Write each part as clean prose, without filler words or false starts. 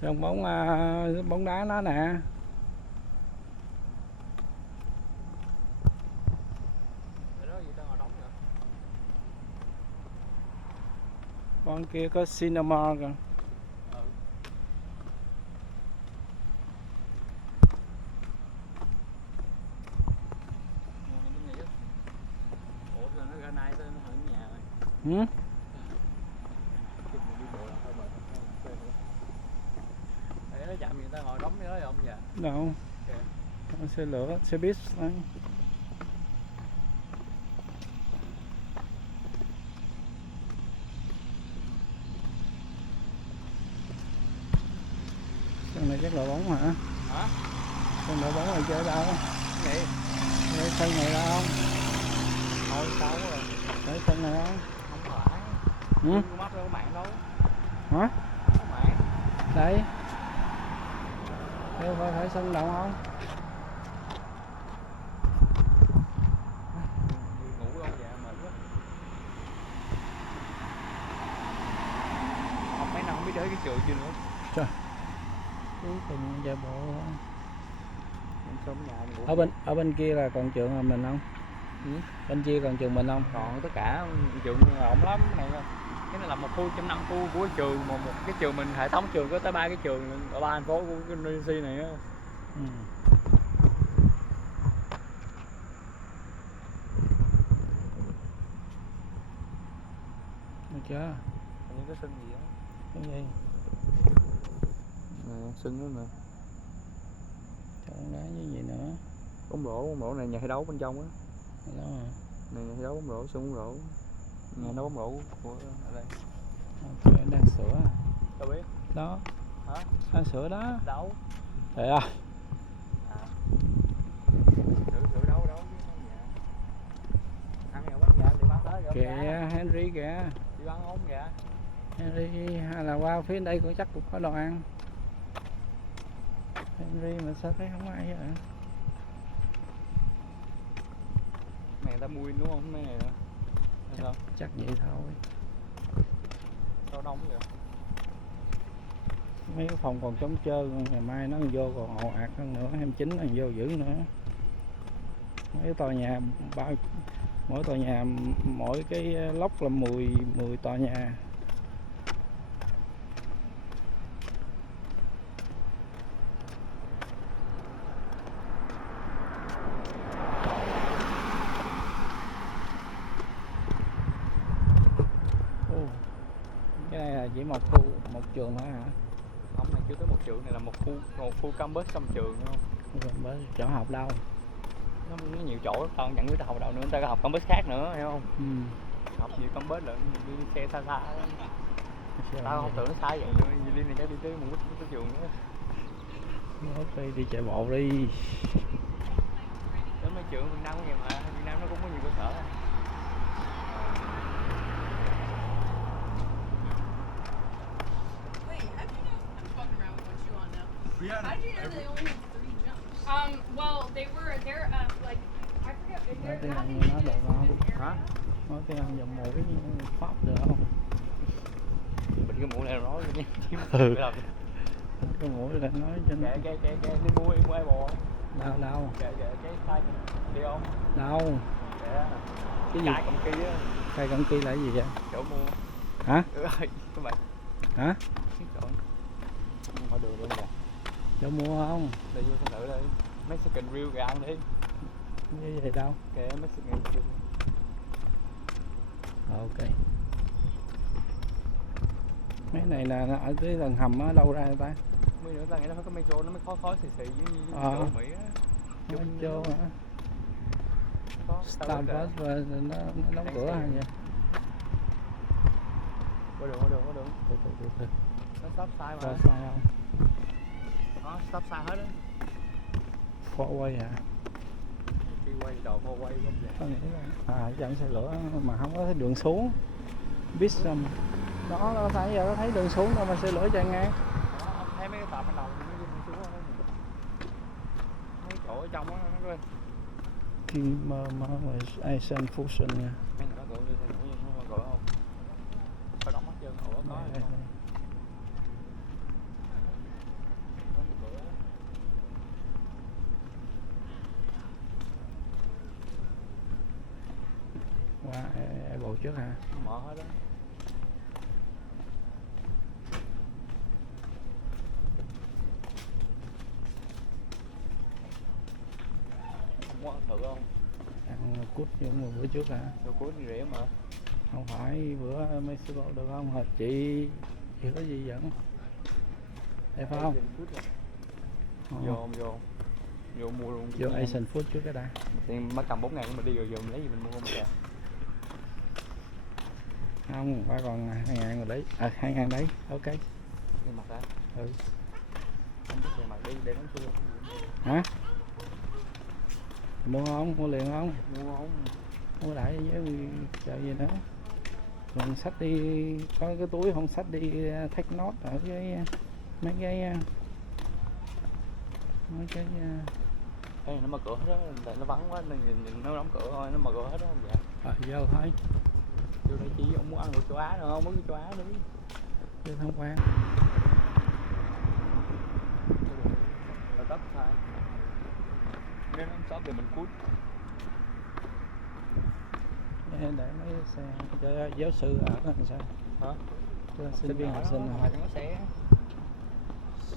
Sân bóng bóng đá nó nè. Con kia có cinema kìa. Ừ? Để chạm người ta ngồi đóng cái đó không vậy? Đâu? Xe lửa, xe buýt. Sân này chắc là bóng hả? Hả? Sân đá bóng này chơi đâu? Cái gì? Lấy sân này ra không? Thôi xấu rồi. Lấy sân này không? Không phải. Ừ? Mắt đâu có mạng đâu. Hả? Không có mạng. Đây. Đâu phải sân động không? Ngủ không vậy mệt quá. Học mấy năm không biết tới cái trường chưa nữa. Trời. Cuối cùng chạy bộ. Ở bên kia là còn trường là mình không? Ừ? Bên kia còn trường mình không? Còn tất cả trường rộng lắm cái này. Cái này là một khu 105 khu của trường, mà một cái trường mình hệ thống trường có tới 3 cái trường ở 3 thành phố của cái university này á. Ừ. Được chưa? Hình như cái sân gì á. Cái gì? Nè, sân đó nè. Chọn đá với gì nữa? Bóng rổ này nhà thi đấu bên trong á. Đó à. Này nhà thi đấu bóng rổ, sân bóng rổ. Nhà đấu bóng rổ của ở đây. Ok, đang sửa. Đâu biết? Đó. Hả? Đang sửa đó. Đâu? Thế à? À. Sửa đâu chứ không dạ. Ăn nghèo bánh dạ thì bán tới rồi. Kìa Henry kìa. Đi bán ống dạ. Henry hay là qua phía đây cũng chắc cũng có đồ ăn. Henry mà sao thấy không ai vậy? Này người ta mua đúng không? Mấy này nữa. Chắc vậy thôi. Sao đông vậy? Mấy cái phòng còn trống trơn, ngày mai nó vô còn ồ ạt hơn nữa, 29 nó vô dữ nữa. Mấy tòa nhà mỗi tòa nhà mỗi cái lốc là 10 tòa nhà. Cái này là chỉ một trường thôi hả? Không, này chưa tới một trường, này là một khu campus trong trường đúng không? Chỗ học đâu? Nó nhiều chỗ lắm, tao nhận người ta học đâu nữa, người ta có học campus khác nữa, hiểu không? Ừ. Học nhiều campus lận, đi xe xa xa đó. Tao không tưởng nó xa vậy nữa, đi này chắc đi tới một cái trường nữa. Đi chạy bộ đi. Đến mấy trường Việt Nam cũng vậy mà, Việt Nam nó cũng có nhiều cơ sở. How did you know they only had 3 jumps? Well, they're like, I forget if Nói they're tiếng how Anh many nói được không? Hả? Nói tiếng Anh dùng một cái pháp được không? Mình cái mũ này nói chứ. Ừ. Cái mũi là nói cho nó. Kệ đi mua Apple. Đâu? Kệ cái size đi không? Đâu? Cái gì? Cây cầm kia á. Cây cầm kia là cái gì vậy? Chỗ mua. Hả? Các bạn. Hả? Trời. Hỏi đường luôn kìa. Chỗ mua không? Đi vô xem thử đi. Mexican grill kìa ăn đi. Cái gì đâu? Kệ Mexican grill. Ok. Mấy này là ở cái tầng hầm á, đâu ra ta? Mấy nữa ta nghĩ nó phải có metro nó mới khói xì như chỗ Mỹ á. Metro hả? Starbucks và nó đóng cửa hay vậy? Qua đường. Từ. Nó stop sign mà. Có sai không? Nó stop sign hết á. Four-way hả? Đi quay đầu four-way không vậy? Có nghĩa là chặn xe lửa mà không có thấy đường xuống. Biết xong. Đó đâu phải giờ có thấy đường xuống đâu mà xe lửa chạy ngang. Ông thấy mấy cái tàu ban đầu nó đi xuống đó. Mấy chỗ ở trong á nó coi. Kim Asian Fusion nha. Mấy người đó gọi đi xe lửa nó gọi không? Phải đóng mắt chân ủa có. Qua bộ trước hả? Mở hết đó. Không có thử không? Ăn cút giống như bữa trước hả? Đồ cút rẻ mà. Không phải bữa Mexico được không? Hả chị có gì dẫn? Đây phải không? Vô mua luôn. Vô Asian Food trước cái đã. Tiền mới cầm 4.000 mà đi rồi giờ mình lấy gì mình mua không kìa. Không, phải còn 2.000 rồi đấy. 2.000 đấy, ok. Tiền mặt hả? Ừ. Không biết tiền mặt đi để đóng xưa. Hả? Mua không? Mua liền không? Mua không? Mua lại với chờ gì nữa. Còn xách đi, có cái túi không xách đi take note ở cái mấy cái Ê, nó mở cửa hết đó, tại nó vắng quá nên nhìn nó đóng cửa thôi, nó mở cửa hết đó không dạ. vô thôi. Vô đây chị, ông muốn ăn đồ châu Á nữa không? Muốn đi châu Á nữa. Vô tham quan. Là tấp thôi. Nếu nó không thì mình cút. Để mấy xe cho giáo sư ở đó làm sao? Hả? Cho sinh viên học sinh mà chẳng có xe.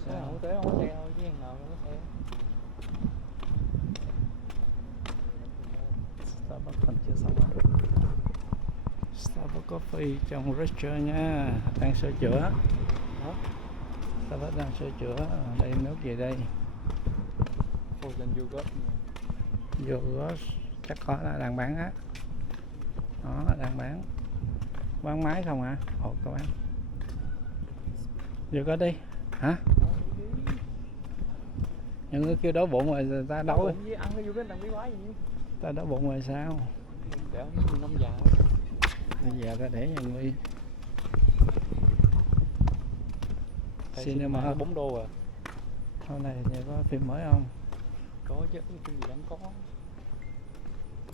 Không tới không có xe thôi chứ nào không có xe. Starbucks còn chưa xong rồi. Starbucks Coffee trong Rutgers nha, đang sửa chữa. Hả? Starbucks đang sửa chữa. Đây nước gì đây? Frozen yogurt. Yogurt chắc có là đang bán á. Đó, đang bán máy không hả? Ồ, có bán. Yogurt đi. Hả? Những cái kêu đói bụng rồi ta đâu ấy. Ăn cái yogurt làm cái quái gì? Ta đói bụng rồi sao? Để ông nông già. Bây giờ ta để nhà Nguy. Cinema $4 à? Sau này thì có phim mới không? Có chứ, phim gì đang có.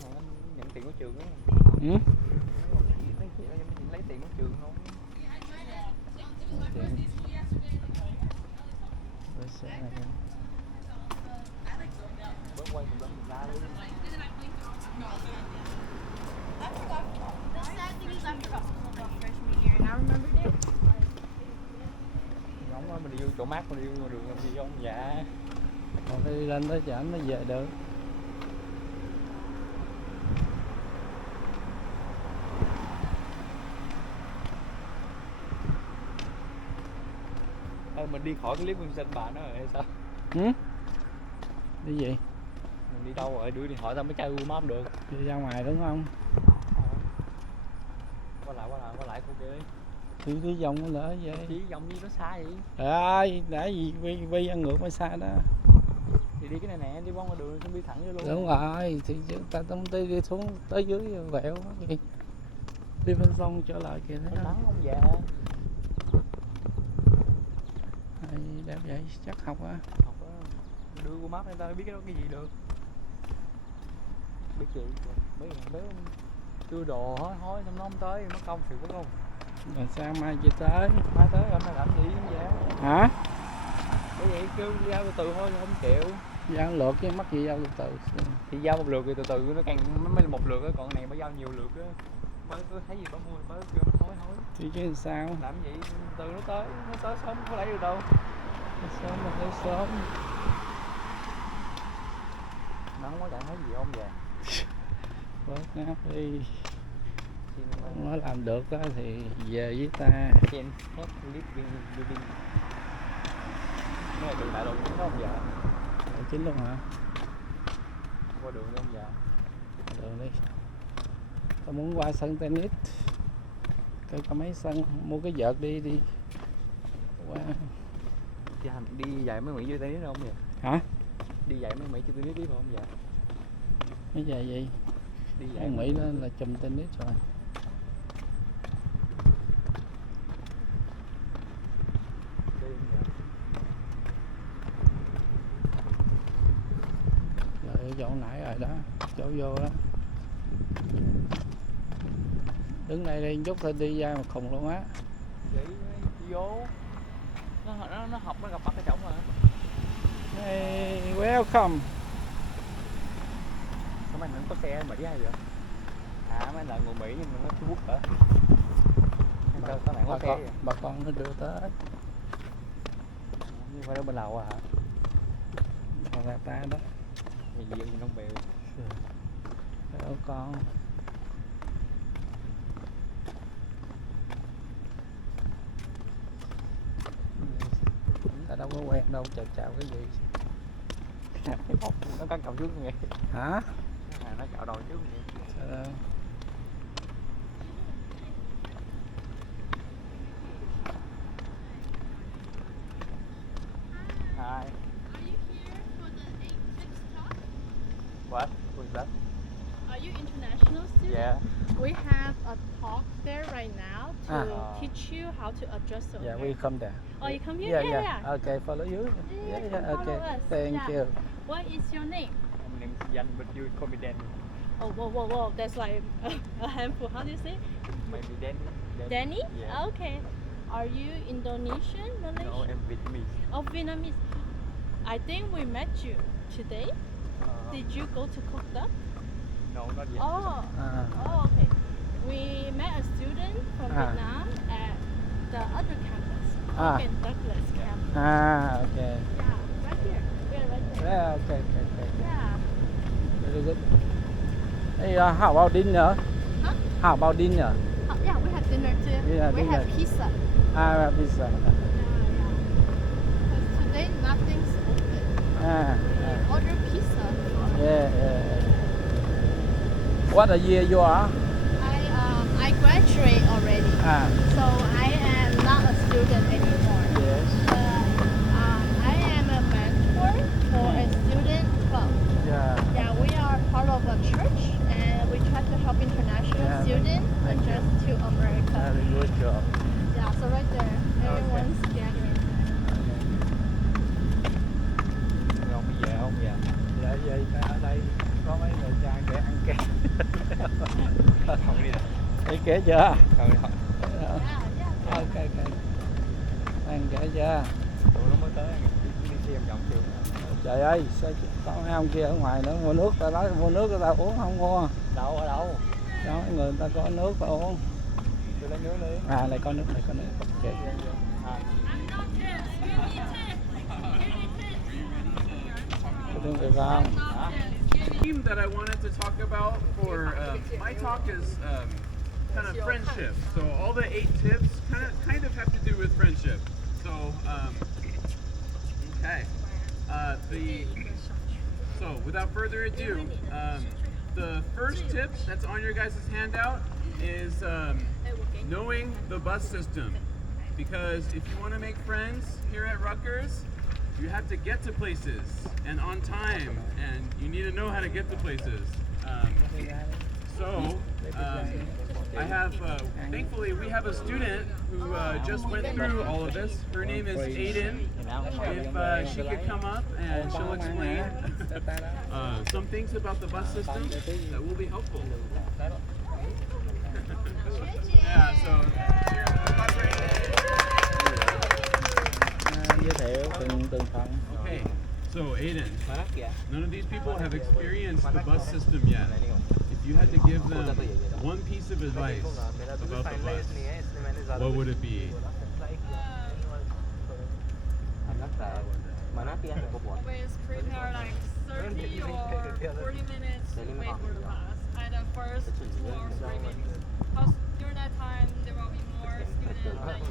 Mà anh nhận tiền của trường á. Ừ? Lấy tiền của trường không? Bớt quay tùm lum tùm la luôn. The sad thing is I'm from freshman year and I remembered it. Nóng quá mình đi vô chỗ mát, mình đi vô đường làm gì không dạ. Còn đi lên tới chợ nó về được. Mình đi khỏi cái Livington bà nó rồi hay sao? Ừ? Đi gì? Mình đi đâu rồi? Đưa điện thoại tao mới chơi Google Maps được. Đi ra ngoài đúng không? Qua lại khu kia. Đi vòng nó lỡ vậy. Đi vòng đi nó xa vậy. Trời ơi, đã gì quay ăn ngược mới xa đó. Thì đi cái này nè, đi bóng qua đường xong đi thẳng vô luôn. Đúng rồi, thì ta tông ty đi xuống tới dưới vẹo gì. Đi bên sông trở lại kìa thấy Nó không? nắng không dạ. Đẹp vậy, chắc học á. Học á, đưa Google Maps nên tao biết cái đó cái gì được. Biết gì? Mấy đưa đồ hối xong nó không tới, mất công sự mất công. Rồi sao mai chị tới? Mai tới rồi mày làm gì không dạ? Hả? Bởi vậy kêu giao từ từ thôi không chịu. Giao lượt chứ mắc gì giao từ từ. Thì giao một lượt thì từ từ nó càng mới một lượt á, còn này mới giao nhiều lượt á. Mới cứ thấy gì mới mua mới kêu nó hối. Thì chứ sao? Làm gì từ nó tới sớm có lấy được đâu. Sớm mà tới sớm. Nắng quá chẳng thấy gì không vậy? Bớt ngáp đi. Nó làm được đó thì về với ta. Chen hết living. Cái này đường đại lộ chính không dạ? Lộ chính luôn hả? Qua đường không dạ? Đường đi. Tao muốn qua sân tennis. Coi có mấy sân, mua cái vợt đi. Qua. Đi dạy mấy Mỹ chơi tennis không vậy? Hả? Đi dạy mấy Mỹ chơi tennis tiếp không dạ? Mấy giày gì? Đi Ở dạy Mỹ đó là chùm tennis rồi. Rồi chỗ nãy rồi đó, chỗ vô đó. Đứng đây đi chút thôi đi ra mà khùng luôn á. Vậy vô. Nó học nó gặp mặt cái chổng mà. Hey, welcome. Sao mày có xe Mỹ hay vậy? À lạ mấy lần người Mỹ nhưng mà nó Trung Quốc hả? Sao các bạn có xe vậy? bà con nó đưa tới Nhưng phải đó bên Lào à hả? còn là ta đó Thì gì mình không bèo. đâu con ta đâu có quen đâu chào chào cái gì Nó cắn cậu trước nghe. hả Nó chào đầu trước nghe. Ờ. Hi. Are you here for the 8-6 talk? What? Who is that? Are you international student? Yeah. We have a talk there right now to Ah. teach you how to adjust the Yeah, we American. come there. Oh, you come here? Yeah, Yeah, yeah. yeah. Okay, follow you. Yeah, Yeah, come yeah. Okay. follow us. Thank Yeah. you. What is your name? My name is Jan, but you call me Danny. Oh, whoa. That's like a handful. How do you say? Maybe Danny. Danny? Yeah. Okay. Are you Indonesian? Malaysian? No, I'm Vietnamese. Oh, Vietnamese. I think we met you today. Did you go to Cook Duck? No, not yet. Oh, okay. We met a student from Vietnam at the other campus, Cook Douglas campus. Okay. Yeah, right here. We are right there. Yeah, okay. Yeah. Very good. Hey, how about dinner? Huh? How about dinner? Yeah, we have dinner too. Yeah, we have dinner. pizza. Pizza. Yeah. Because today nothing's open. We order pizza. Yeah. What a year you are? I graduate already, so I am not a student anymore. Yes. I am a mentor for a student club. Yeah, we are part of a church and we try to help international Yeah, students thank you. adjust to America. Very good job. Yeah, so right there, everyone's gathering. Không về, không về. Dạ vậy ở đây có mấy người cha kẻ ăn ké. Không đi đâu. Thấy ké chưa? Thôi. Yeah. Ok. Ăn ké chưa? Tụi nó mới tới đi xem vòng trường. Trời ơi, sao có hai ông kia ở ngoài nữa mua nước, ta nói mua nước người ta uống không mua. Đâu ở đâu? Đó, mấy người ta có nước ta uống. Tôi lấy nước đi. Lại có nước. Ok. Có được không? Theme that I wanted to talk about for my talk is kind of friendship. So all the 8 tips kind of have to do with friendship. So okay, so without further ado, the first tip that's on your guys' handout is knowing the bus system. Because if you want to make friends here at Rutgers, you have to get to places and on time, and you need to know how to get to places. I have, thankfully, we have a student who just went through all of this. Her name is Aiden. If she could come up and she'll explain some things about the bus system that will be helpful. Yeah, so bus rating. Giới thiệu từng phần. Okay, so Aiden, none of these people have experienced the bus system yet. If you had to give them one piece of advice about the bus, what would it be? Always prepare like 30 or 40 minutes to wait for the bus at the first 2 or 3 minutes. Because during that time there will be more students than you.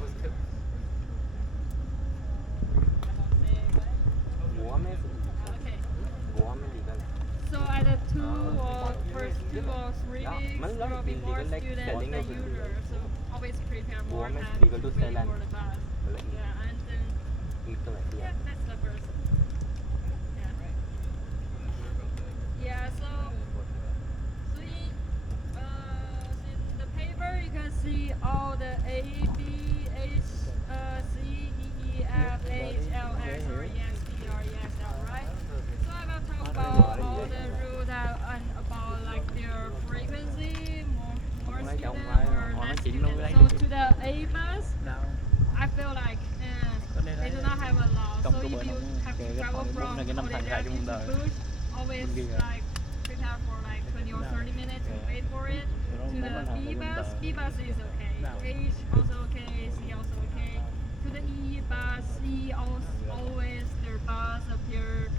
Okay. So at the first 2 or 3 weeks, there will be more students than usual. So always prepare more time to wait for the bus. Yeah, and then that's the first. Yeah, so in the paper you can see all the A, B, H, C, E, F, H, L, X, R, E, X, P, R, E, X, L, right? So I will talk about all the rules and about like their frequency, more students or less students. So to the A bus, I feel like they do not have a lot. So if you have to travel from Korea to Push, always like prepare for like 20 or 30 minutes to wait for it. To the B bus is okay. H also okay. C also okay. To the E bus, E also always their bus appear.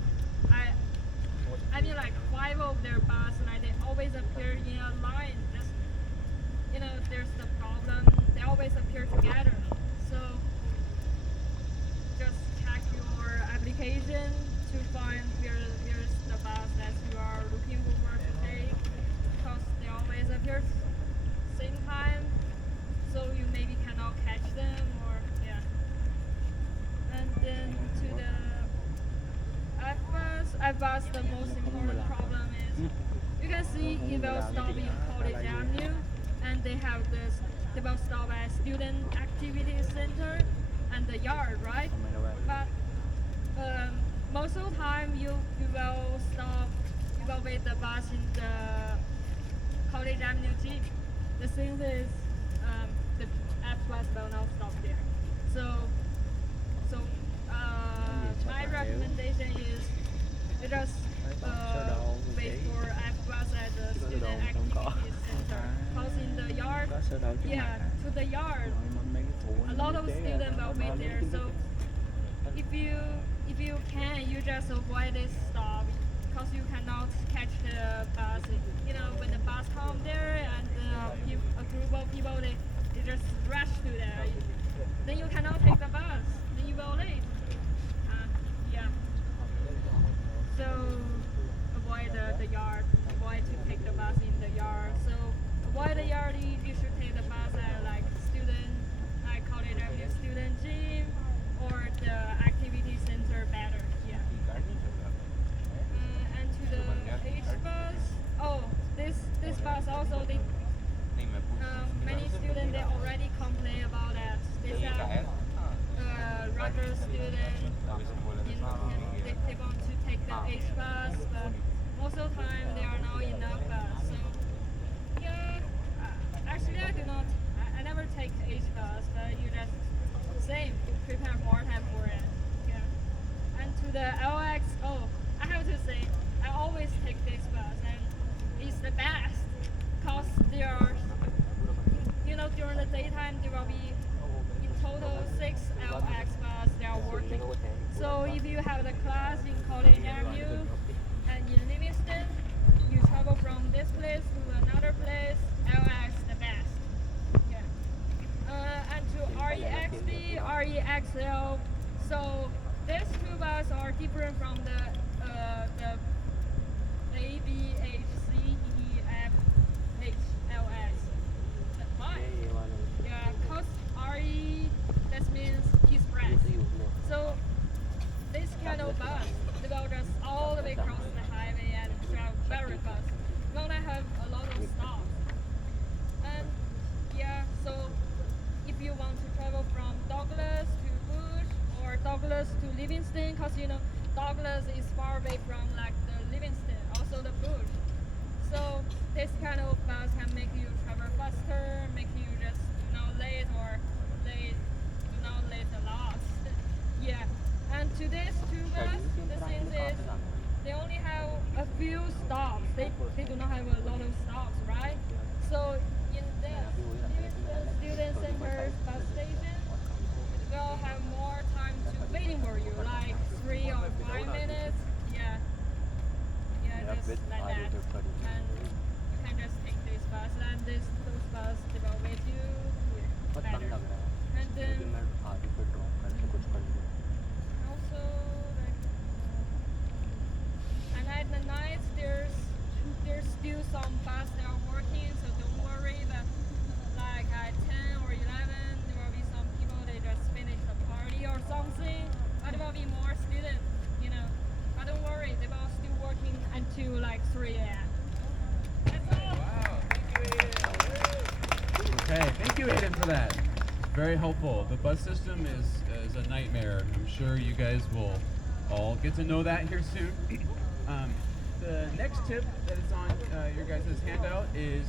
I mean like 5 of their bus, like they always appear in a line. Just there's the problem. They always appear together. So just check your application to find where's the bus that you are looking for to take, because they always appear same time, so you maybe cannot catch them, or yeah. And then to the F bus, the most important problem is you can see it will stop in College Avenue, and they will stop at Student Activity Center and the yard, right? But most of the time you will wait the bus in the College Avenue Jeep. The thing is the F bus will not stop there. So my recommendation is you just wait for F bus at the Student Activity Center. Because in the yard, to the yard, a lot of students will wait there. So if you can, you just avoid this stop, because you cannot catch the bus. When the bus comes there and a group of people they just rush to there, then you cannot take the bus. Then you will late. Yeah. So avoid the yard. Avoid to take the bus in the yard. So avoid the yard. You should take the bus at like College Avenue Student Gym or the activity center better. Yeah. And to the H bus. Oh, this bus also many students they already complain about that. They said Rutgers students they want to take the H bus, but most of the time there are not enough bus. So yeah, actually I never take the H bus, but you just same prepare more time for it. Yeah. And to the LX, I have to say I always take this bus, and it's the best, because there are during the daytime there will be in total 6 LX bus they are working. So if you have the class in College Avenue and in Livington, you travel from this place to another place, LX the best. Yeah. And to REXB, REXL, so these two buses are different from the A, B, H, C, E, F, H, L, S. That's why. Yeah, because RE, that means express. So this kind of bus, they will just all the way across the highway and drive very fast. We're gonna have a lot of stops. And yeah, so if you want to travel from Douglas to Bush or Douglas to Livington, because Douglas is far away from like the Livington, also the Bush. So this kind of bus can make you travel faster, make you just not late or do not late a lot. Yeah. And to these two buses, the thing is they only have a few stops. They do not have a lot of stops, right? So in this student center bus station, it will have more time to waiting for you, like 3 or 5 minutes. Yeah, just like that. And you can just take this bus, and those bus they will wait you better. And then also, and at the night there's still some bus that are working, so don't worry. But like at 10 or 11, there will be some people they just finished a party or something. But there will be more students, But don't worry, they will still working until like 3 a.m. That's all. Wow, thank you, Aiden. Okay, thank you, Aiden, for that. Very helpful. The bus system is a nightmare. I'm sure you guys will all get to know that here soon. The next tip that is on your guys' handout is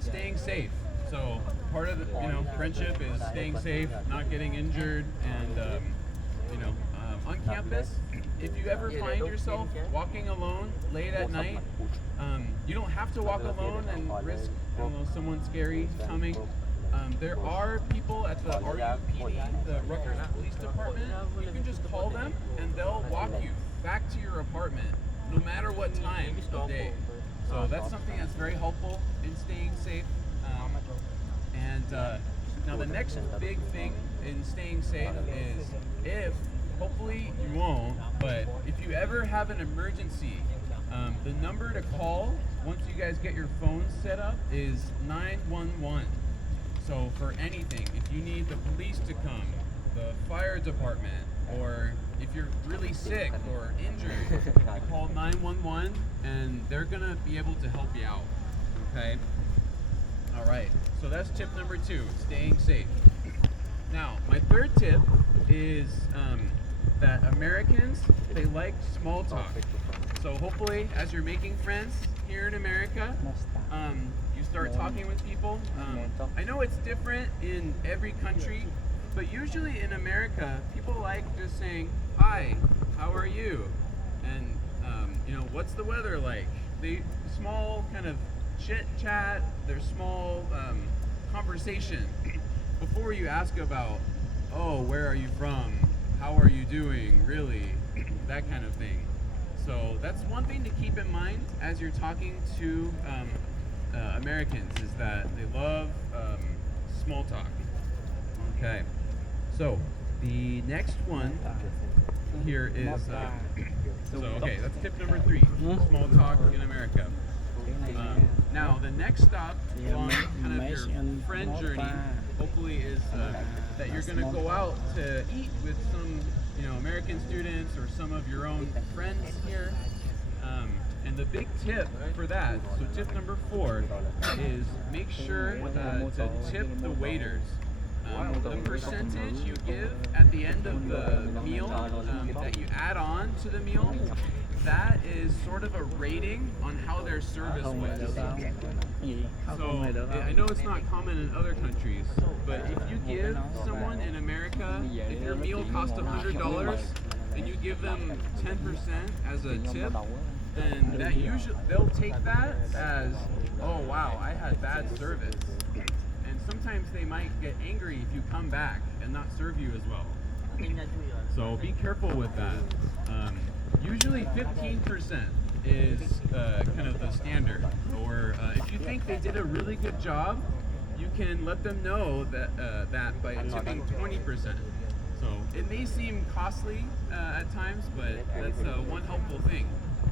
staying safe. So part of the friendship is staying safe, not getting injured, and on campus, if you ever find yourself walking alone late at night, you don't have to walk alone and risk someone scary coming. There are people at the RUPD, the Rutgers Police Department. You can just call them and they'll walk you back to your apartment no matter what time of day. So that's something that's very helpful in staying safe. Now the next big thing in staying safe is if, hopefully you won't, but if you ever have an emergency, the number to call once you guys get your phones set up is 911. So for anything, if you need the police to come, the fire department, or if you're really sick or injured, you call 911 and they're gonna be able to help you out, okay? All right, so that's tip number 2, staying safe. Now, my third tip is that Americans, they like small talk. So hopefully, as you're making friends here in America, you start talking with people. I know it's different in every country, but usually in America, people like just saying, "Hi, how are you?" And what's the weather like? The small kind of chit chat, their small conversation before you ask about, "Oh, where are you from? How are you doing? Really?" That kind of thing. So that's one thing to keep in mind as you're talking to Americans, is that they love small talk. Okay, so the next one here is okay, that's tip number 3, small talk in America. Now the next stop on kind of your friend journey hopefully is that you're going to go out to eat with some American students or some of your own friends here. And the big tip for that, so tip number 4, is make sure to tip the waiters. The percentage you give at the end of the meal that you add on to the meal, that is sort of a rating on how their service was. So I know it's not common in other countries, but if you give someone in America, if your meal costs $100 and you give them 10% as a tip, then that usually they'll take that as, "Oh wow, I had bad service." And sometimes they might get angry if you come back and not serve you as well. So be careful with that. Usually 15% is kind of the standard. Or if you think they did a really good job, you can let them know that by tipping 20%. So it may seem costly at times, but that's one helpful thing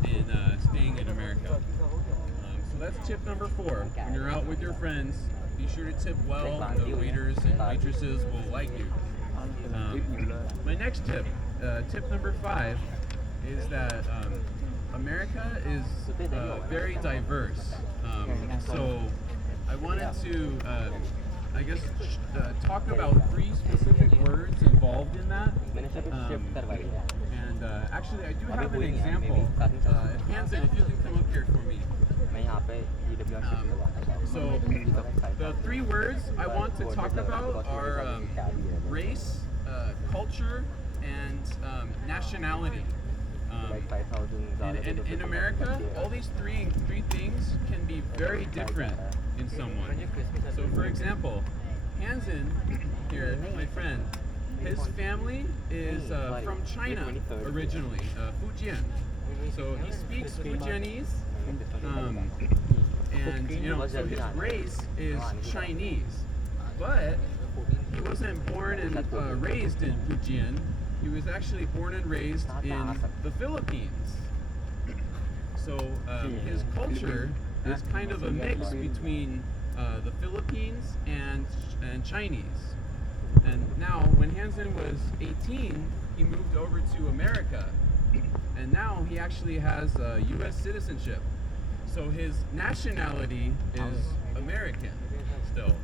in staying in America. So that's tip number 4. When you're out with your friends, be sure to tip well. The waiters and waitresses will like you. My next tip, tip number 5, is that America is very diverse. So I wanted to, talk about 3 specific words involved in that. Actually, I do have an example. Hansen, if you can come up here for me. So the 3 words I want to talk about are race, culture, and nationality. In America, all these three things can be very different in someone. So for example, Hansen here, my friend, his family is from China originally, Fujian. So he speaks Fujianese, and so his race is Chinese. But he wasn't born and raised in Fujian. He was actually born and raised in the Philippines. So his culture is kind of a mix between the Philippines and Chinese. And now, when Hansen was 18, he moved over to America. And now he actually has U.S. citizenship. So his nationality is American still.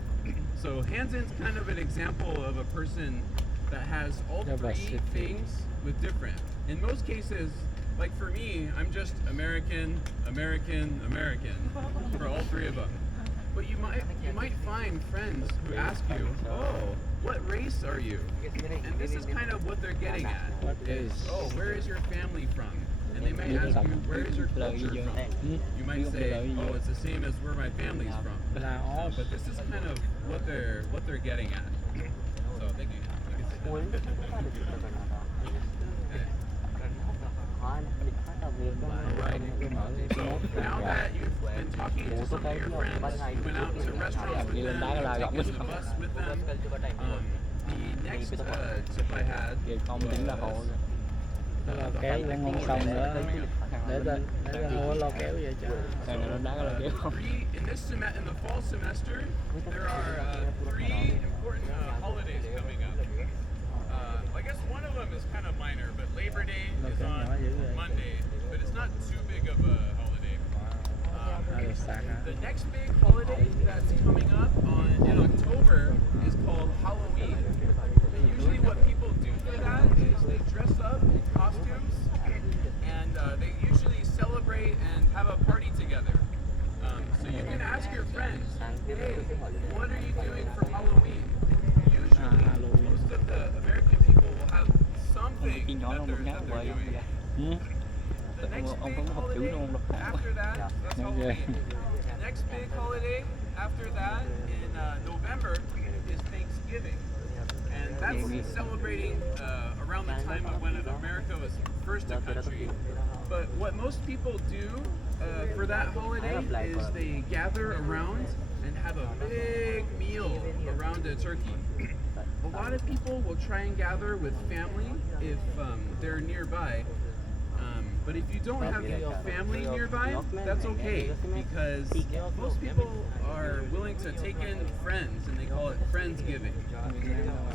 So Hansen's kind of an example of a person that has all 3 things with different. In most cases, like for me, I'm just American, American, American for all 3 of them. But you might find friends who ask you, oh, what race are you? And this is kind of what they're getting at. Is, oh, where is your family from? And they might ask you, where is your culture from? You might say, oh, it's the same as where my family's from. But this is kind of what they're getting at. So thank you. You can sit down. Alright, now that you've been talking to some of your friends, you went out to restaurants with them, taken the bus with them, the next tip I had lo kéo cũng không xong nữa để ta mua lo kéo về cho in the fall semester there are 3 important holidays coming up. I guess one of them is kind of minor, but Labor Day is on Monday, but it's not too big of a holiday. The next big holiday that's coming up in October is called Halloween. And usually what people do for that is they dress up in costumes and they usually celebrate and have a party together. So you can ask your friends, hey, what are you doing for Halloween? Usually most of the American people will have something that they're doing. The next big holiday after that, that's Halloween. The next big holiday after that in November is Thanksgiving. And that's celebrating around the time of when America was first a country. But what most people do for that holiday is they gather around and have a big meal around a turkey. A lot of people will try and gather with family if they're nearby. But if you don't have family nearby, that's okay, because most people are willing to take in friends, and they call it Friendsgiving.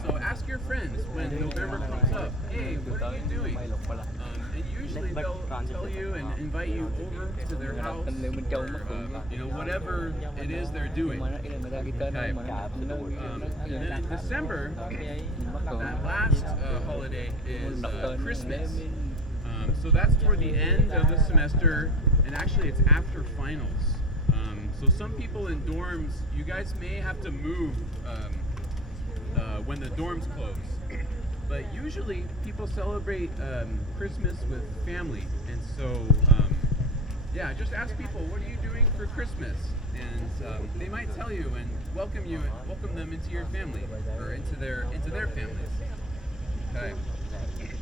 So ask your friends when November comes up, hey, what are you doing? And usually they'll tell you and invite you over to their house, or whatever it is they're doing. Okay. And then in December, that last holiday is Christmas. So that's toward the end of the semester, and actually it's after finals. So some people in dorms, you guys may have to move when the dorms close. But usually people celebrate Christmas with family, and so just ask people, what are you doing for Christmas? And they might tell you and welcome them into your family or into their families. Okay.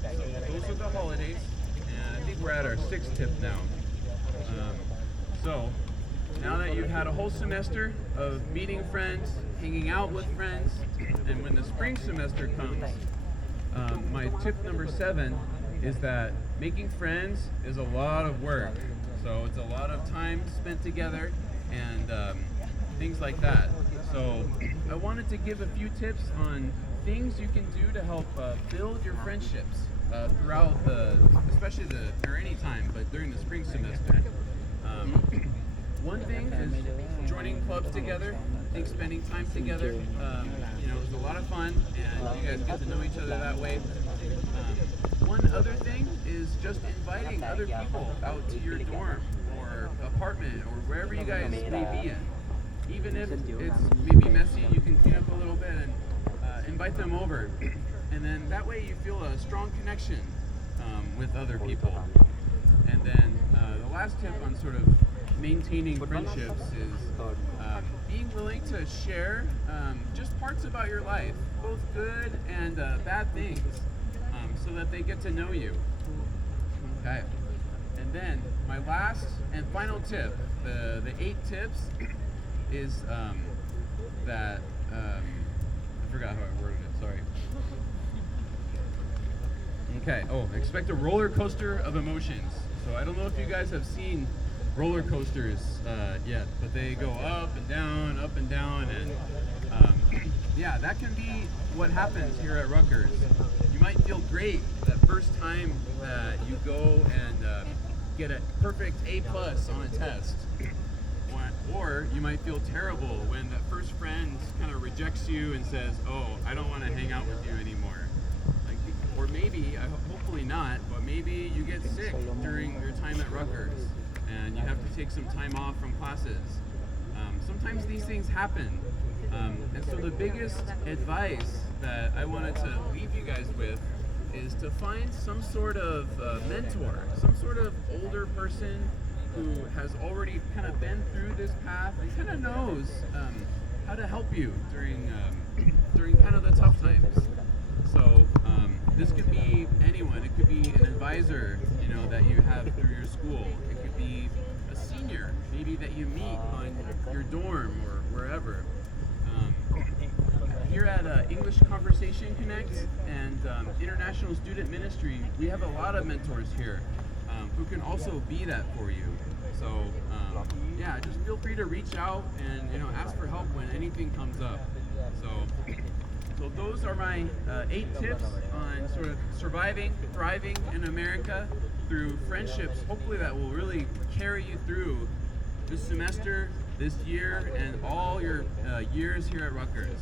So those are the holidays. I think we're at our 6th tip now. So, now that you've had a whole semester of meeting friends, hanging out with friends, and when the spring semester comes, my tip number 7 is that making friends is a lot of work. So it's a lot of time spent together and things like that. So I wanted to give a few tips on things you can do to help build your friendships throughout especially or any time, but during the spring semester. One thing is joining clubs together. I think spending time together, is a lot of fun, and you guys get to know each other that way. One other thing is just inviting other people out to your dorm or apartment or wherever you guys may be in. Even if it's maybe messy, you can clean up a little bit and invite them over. And then that way you feel a strong connection with other people. And then the last tip on sort of maintaining friendships is being willing to share just parts about your life, both good and bad things, so that they get to know you. Okay. And then my last and final tip, the 8 tips, is that I forgot how I worded it. Sorry. Okay. Oh, expect a roller coaster of emotions. So I don't know if you guys have seen roller coasters yet, but they go up and down, and that can be what happens here at Rutgers. You might feel great that first time that you go and get a perfect A+ on a test, or you might feel terrible when that first friend kind of rejects you and says, "Oh, I don't want to hang out with you anymore." Or maybe, hopefully not, but maybe you get sick during your time at Rutgers and you have to take some time off from classes. Sometimes these things happen. And so the biggest advice that I wanted to leave you guys with is to find some sort of mentor, some sort of older person who has already kind of been through this path and kind of knows how to help you during kind of the tough times. So this could be anyone. It could be an advisor, that you have through your school. It could be a senior, maybe that you meet on your dorm or wherever. Here at English Conversation Connect and International Student Ministry, we have a lot of mentors here who can also be that for you. So yeah, just feel free to reach out and ask for help when anything comes up. So those are my 8 tips on sort of surviving, thriving in America through friendships. Hopefully that will really carry you through this semester, this year, and all your years here at Rutgers.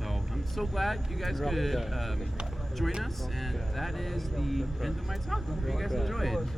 So I'm so glad you guys could join us, and that is the end of my talk. I hope you guys enjoyed.